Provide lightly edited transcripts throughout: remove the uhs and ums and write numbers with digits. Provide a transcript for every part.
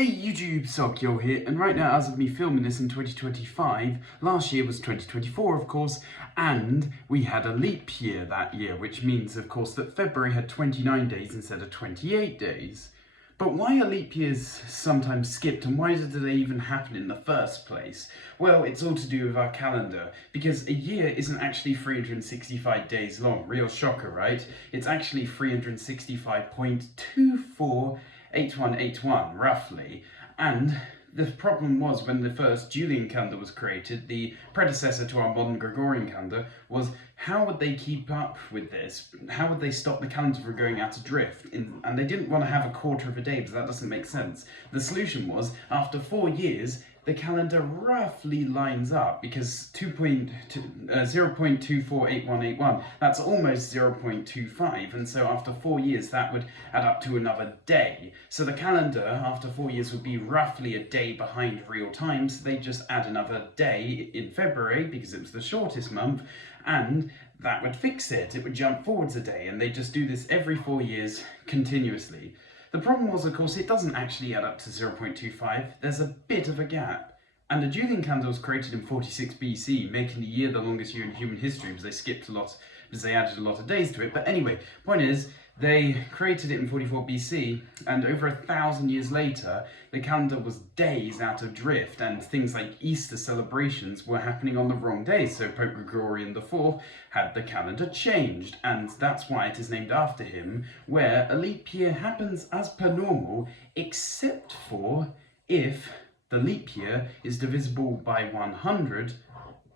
Hey YouTube, Sokyo here, and right now as of me filming this in 2025, last year was 2024 of course, and we had a leap year that year, which means of course that February had 29 days instead of 28 days. But why are leap years sometimes skipped, and why did they even happen in the first place? Well, it's all to do with our calendar, because a year isn't actually 365 days long. Real shocker, right? It's actually 365.248181, roughly. And the problem was when the first Julian calendar was created, the predecessor to our modern Gregorian calendar, was how would they keep up with this? How would they stop the calendar from going out adrift? And they didn't want to have a quarter of a day because that doesn't make sense. The solution was, after 4 years, the calendar roughly lines up because 0.248181, that's almost 0.25, and so after 4 years that would add up to another day. So the calendar after 4 years would be roughly a day behind real time, so they just add another day in February because it was the shortest month, and that would fix it. It would jump forwards a day, and they just do this every 4 years continuously. The problem was, of course, it doesn't actually add up to 0.25, there's a bit of a gap. And the Julian calendar was created in 46 BC, making the year the longest year in human history because they skipped a lot, because they added a lot of days to it. But anyway, point is, they created it in 44 BC, and over 1,000 years later, the calendar was days out of drift, and things like Easter celebrations were happening on the wrong days. So Pope Gregorian IV had the calendar changed, and that's why it is named after him, where a leap year happens as per normal, except for if the leap year is divisible by 100,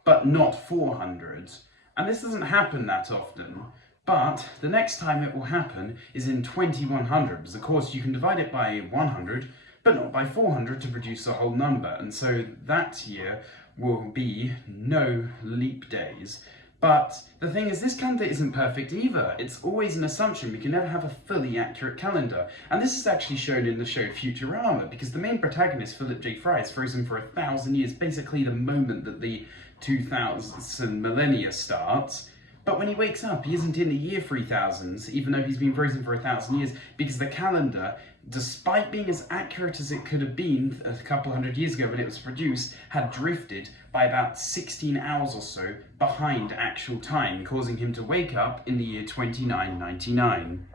but not 400. And this doesn't happen that often. But the next time it will happen is in 2100, because of course you can divide it by 100, but not by 400 to produce a whole number. And so that year will be no leap days. But the thing is, this calendar isn't perfect either. It's always an assumption. We can never have a fully accurate calendar. And this is actually shown in the show Futurama, because the main protagonist, Philip J. Fry, is frozen for 1,000 years, basically the moment that the 2000 millennia starts. But when he wakes up, he isn't in the year 3000, even though he's been frozen for 1,000 years, because the calendar, despite being as accurate as it could have been a couple hundred years ago when it was produced, had drifted by about 16 hours or so behind actual time, causing him to wake up in the year 2999.